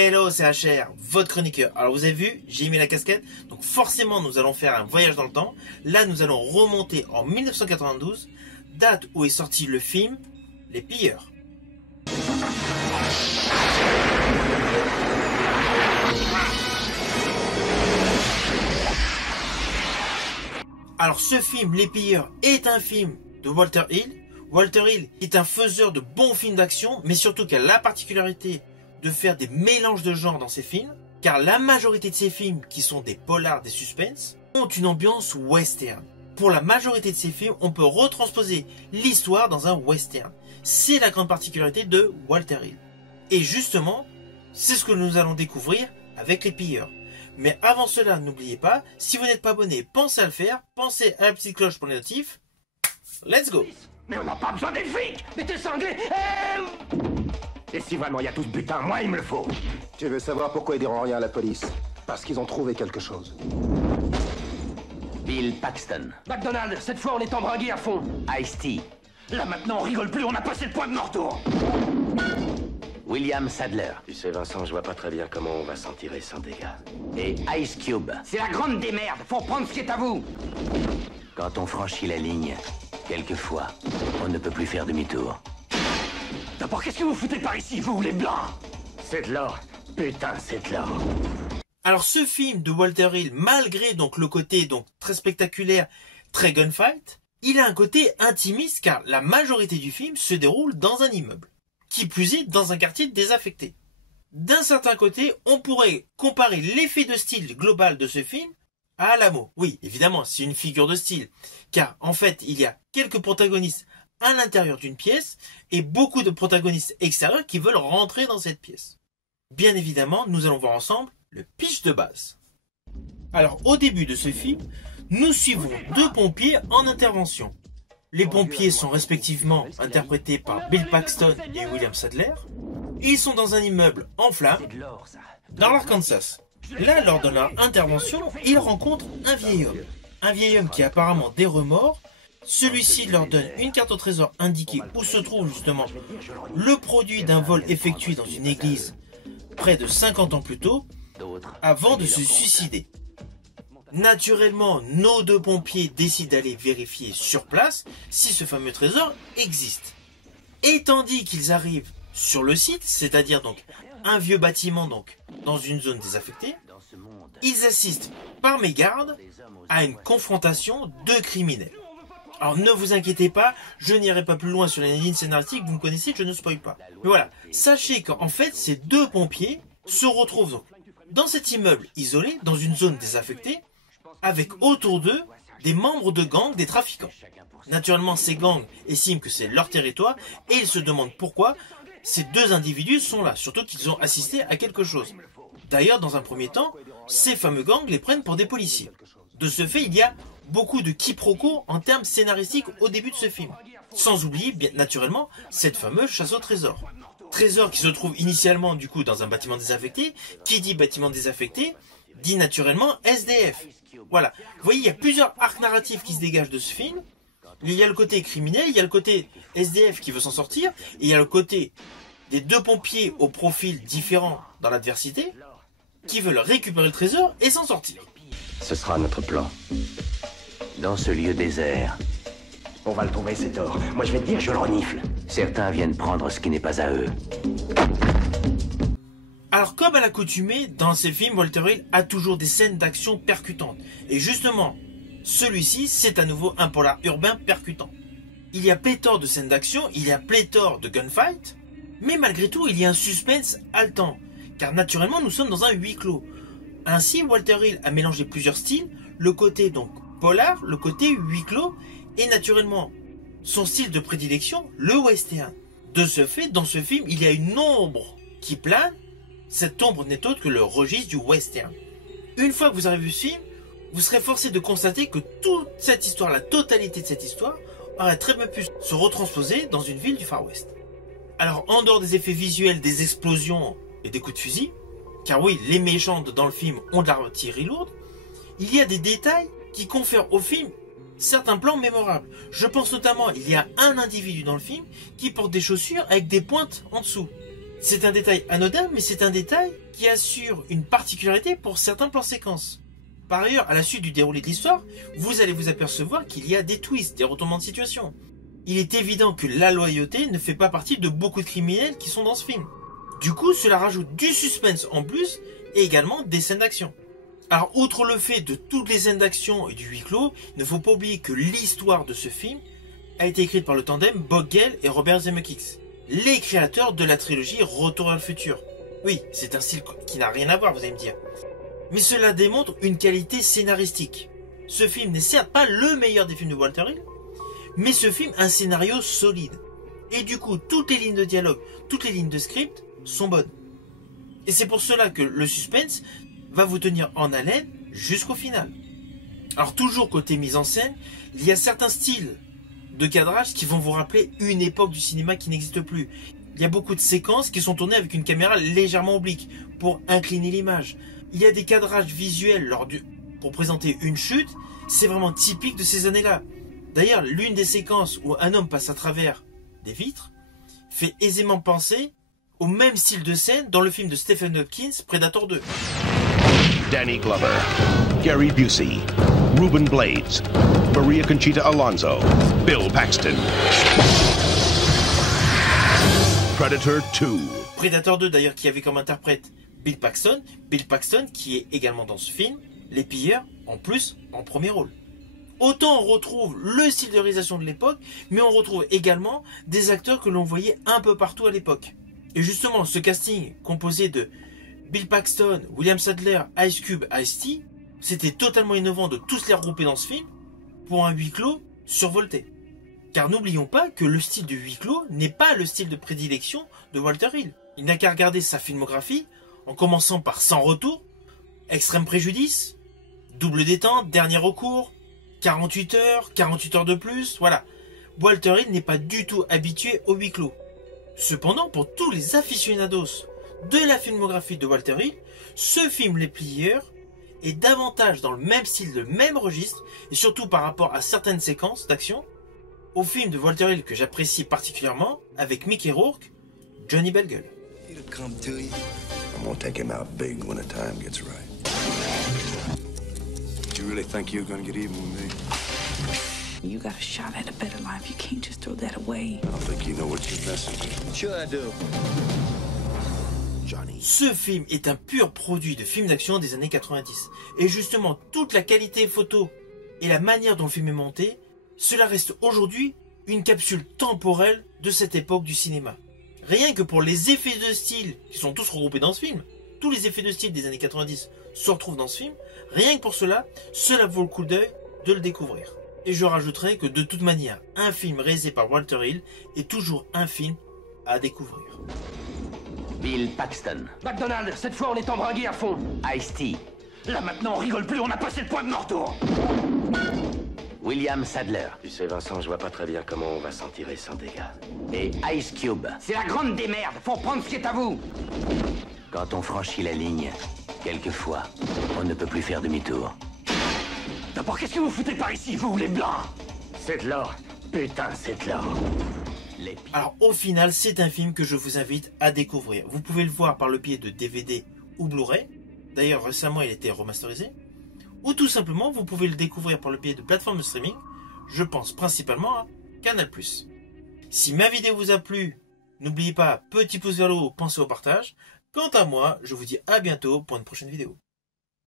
Hello, c'est HR, votre chroniqueur. Alors vous avez vu, j'ai mis la casquette, donc forcément nous allons faire un voyage dans le temps. Là nous allons remonter en 1992, date où est sorti le film Les Pilleurs. Alors ce film, Les Pilleurs, est un film de Walter Hill. Walter Hill est un faiseur de bons films d'action, mais surtout qui a la particularité de faire des mélanges de genres dans ses films, car la majorité de ses films, qui sont des polars, des suspens, ont une ambiance western. Pour la majorité de ses films, on peut retransposer l'histoire dans un western. C'est la grande particularité de Walter Hill. Et justement, c'est ce que nous allons découvrir avec Les Pilleurs. Mais avant cela, n'oubliez pas, si vous n'êtes pas abonné, pensez à le faire, pensez à la petite cloche pour les notifs. Let's go! Mais on n'a pas besoin des flics! Mais t'es cinglé! Et si vraiment il y a tout ce butin, moi il me le faut! Tu veux savoir pourquoi ils diront rien à la police? Parce qu'ils ont trouvé quelque chose. Bill Paxton. McDonald, cette fois on est embringué à fond! Ice-T. Là maintenant on rigole plus, on a passé le point de mon retour! William Sadler. Tu sais, Vincent, je vois pas très bien comment on va s'en tirer sans dégâts. Et Ice Cube. C'est la grande démerde, faut prendre ce qui est à vous! Quand on franchit la ligne, quelquefois, on ne peut plus faire demi-tour. D'abord, qu'est-ce que vous foutez par ici, vous, les blancs? C'est de l'or. Putain, c'est de l'or. Alors ce film de Walter Hill, malgré donc le côté donc très spectaculaire, très gunfight, il a un côté intimiste car la majorité du film se déroule dans un immeuble. Qui plus est, dans un quartier désaffecté. D'un certain côté, on pourrait comparer l'effet de style global de ce film à Alamo. Oui, évidemment, c'est une figure de style. Car, en fait, il y a quelques protagonistes à l'intérieur d'une pièce et beaucoup de protagonistes extérieurs qui veulent rentrer dans cette pièce. Bien évidemment, nous allons voir ensemble le pitch de base. Alors, au début de ce film, nous suivons deux pompiers en intervention. Les pompiers sont respectivement interprétés par Bill Paxton et William Sadler. Ils sont dans un immeuble en flammes, dans l'Arkansas. Là, lors de leur intervention, ils rencontrent un vieil homme. Un vieil homme qui a apparemment des remords. Celui-ci leur donne une carte au trésor indiquée où se trouve justement le produit d'un vol effectué dans une église près de 50 ans plus tôt, avant de se suicider. Naturellement, nos deux pompiers décident d'aller vérifier sur place si ce fameux trésor existe. Et tandis qu'ils arrivent sur le site, c'est-à-dire donc un vieux bâtiment donc dans une zone désaffectée, ils assistent par mégarde à une confrontation de criminels. Alors ne vous inquiétez pas, je n'irai pas plus loin sur les lignes scénaristiques, vous me connaissez, je ne spoil pas. Mais voilà, sachez qu'en fait ces deux pompiers se retrouvent donc dans cet immeuble isolé, dans une zone désaffectée, avec autour d'eux des membres de gangs, des trafiquants. Naturellement, ces gangs estiment que c'est leur territoire et ils se demandent pourquoi ces deux individus sont là, surtout qu'ils ont assisté à quelque chose. D'ailleurs, dans un premier temps, ces fameux gangs les prennent pour des policiers. De ce fait, il y a beaucoup de quiproquos en termes scénaristiques au début de ce film. Sans oublier, bien naturellement, cette fameuse chasse au trésor. Trésor qui se trouve initialement, du coup, dans un bâtiment désaffecté. Qui dit bâtiment désaffecté, dit naturellement SDF. Voilà. Vous voyez, il y a plusieurs arcs narratifs qui se dégagent de ce film. Il y a le côté criminel, il y a le côté SDF qui veut s'en sortir, et il y a le côté des deux pompiers au profil différent dans l'adversité, qui veulent récupérer le trésor et s'en sortir. Ce sera notre plan. Dans ce lieu désert, On va le trouver, cet or. Moi je vais te dire, je le renifle. certains viennent prendre ce qui n'est pas à eux. Alors comme à l'accoutumée, dans ces films, Walter Hill a toujours des scènes d'action percutantes. Et justement, celui-ci, c'est à nouveau un polar urbain percutant. Il y a pléthore de scènes d'action, il y a pléthore de gunfight, mais malgré tout, il y a un suspense haletant. Car naturellement, nous sommes dans un huis clos. Ainsi, Walter Hill a mélangé plusieurs styles, le côté donc polar, le côté huis clos, et naturellement, son style de prédilection, le western. De ce fait, dans ce film, il y a une ombre qui plane. Cette ombre n'est autre que le registre du western. Une fois que vous avez vu ce film, vous serez forcé de constater que toute cette histoire, la totalité de cette histoire, aurait très bien pu se retransposer dans une ville du Far West. Alors, en dehors des effets visuels, des explosions et des coups de fusil, car oui, les méchants dans le film ont de l'artillerie lourde, il y a des détails qui confèrent au film certains plans mémorables. Je pense notamment, il y a un individu dans le film qui porte des chaussures avec des pointes en dessous. C'est un détail anodin, mais c'est un détail qui assure une particularité pour certains plans séquences. Par ailleurs, à la suite du déroulé de l'histoire, vous allez vous apercevoir qu'il y a des twists, des retournements de situation. Il est évident que la loyauté ne fait pas partie de beaucoup de criminels qui sont dans ce film. Du coup, cela rajoute du suspense en plus et également des scènes d'action. Alors, outre le fait de toutes les scènes d'action et du huis clos, il ne faut pas oublier que l'histoire de ce film a été écrite par le tandem Bob Gale et Robert Zemeckis, les créateurs de la trilogie Retour vers le futur. Oui, c'est un style qui n'a rien à voir, vous allez me dire. Mais cela démontre une qualité scénaristique. Ce film n'est certes pas le meilleur des films de Walter Hill, mais ce film a un scénario solide. Et du coup, toutes les lignes de dialogue, toutes les lignes de script sont bonnes. Et c'est pour cela que le suspense va vous tenir en haleine jusqu'au final. Alors toujours côté mise en scène, il y a certains styles de cadrage qui vont vous rappeler une époque du cinéma qui n'existe plus. Il y a beaucoup de séquences qui sont tournées avec une caméra légèrement oblique pour incliner l'image. Il y a des cadrages visuels pour présenter une chute, c'est vraiment typique de ces années-là. D'ailleurs, l'une des séquences où un homme passe à travers des vitres fait aisément penser au même style de scène dans le film de Stephen Hopkins, Predator 2. Danny Glover, Gary Busey, Ruben Blades, Maria Conchita Alonso, Bill Paxton. Predator 2. Predator 2 d'ailleurs qui avait comme interprète Bill Paxton qui est également dans ce film, Les Pilleurs, en plus en premier rôle. Autant on retrouve le style de réalisation de l'époque, mais on retrouve également des acteurs que l'on voyait un peu partout à l'époque. Et justement, ce casting composé de Bill Paxton, William Sadler, Ice Cube, Ice-T, c'était totalement innovant de tous les regrouper dans ce film pour un huis clos survolté. Car n'oublions pas que le style de huis clos n'est pas le style de prédilection de Walter Hill. Il n'a qu'à regarder sa filmographie en commençant par Sans retour, Extrême préjudice, Double détente, Dernier recours, 48 heures de plus, voilà. Walter Hill n'est pas du tout habitué au huis clos. Cependant, pour tous les aficionados de la filmographie de Walter Hill, ce film Les Plieurs est davantage dans le même style, le même registre, et surtout par rapport à certaines séquences d'action, au film de Walter Hill que j'apprécie particulièrement, avec Mickey Rourke, Johnny Bell Gull. I'm gonna take him out big when the time gets right. You really think you're gonna get even with me? You got a shot at a better life. You can't just throw that away. I don't think you know what you're messing with. Sure I do. Johnny. Ce film est un pur produit de film d'action des années 90. Et justement, toute la qualité photo et la manière dont le film est monté, cela reste aujourd'hui une capsule temporelle de cette époque du cinéma. Rien que pour les effets de style qui sont tous regroupés dans ce film, tous les effets de style des années 90 se retrouvent dans ce film, rien que pour cela vaut le coup d'œil de le découvrir. Et je rajouterai que de toute manière, un film réalisé par Walter Hill est toujours un film à découvrir. Bill Paxton, McDonald, cette fois on est embringué à fond. Ice-T, Là maintenant on rigole plus, on a passé le point de Morteau. William Sadler Tu sais, Vincent, je vois pas très bien comment on va s'en tirer sans dégâts. et Ice Cube. C'est la grande démerde, faut prendre ce qui est à vous. Quand on franchit la ligne, quelquefois, on ne peut plus faire demi-tour. D'abord, qu'est-ce que vous foutez par ici, vous, les blancs? C'est de l'or. Putain, c'est de l'or. Les Alors au final, c'est un film que je vous invite à découvrir. Vous pouvez le voir par le biais de DVD ou Blu-ray. D'ailleurs, récemment, il a été remasterisé. Ou tout simplement, vous pouvez le découvrir par le biais de plateformes de streaming. Je pense principalement à Canal+. Si ma vidéo vous a plu, n'oubliez pas, petit pouce vers le haut, pensez au partage. Quant à moi, je vous dis à bientôt pour une prochaine vidéo.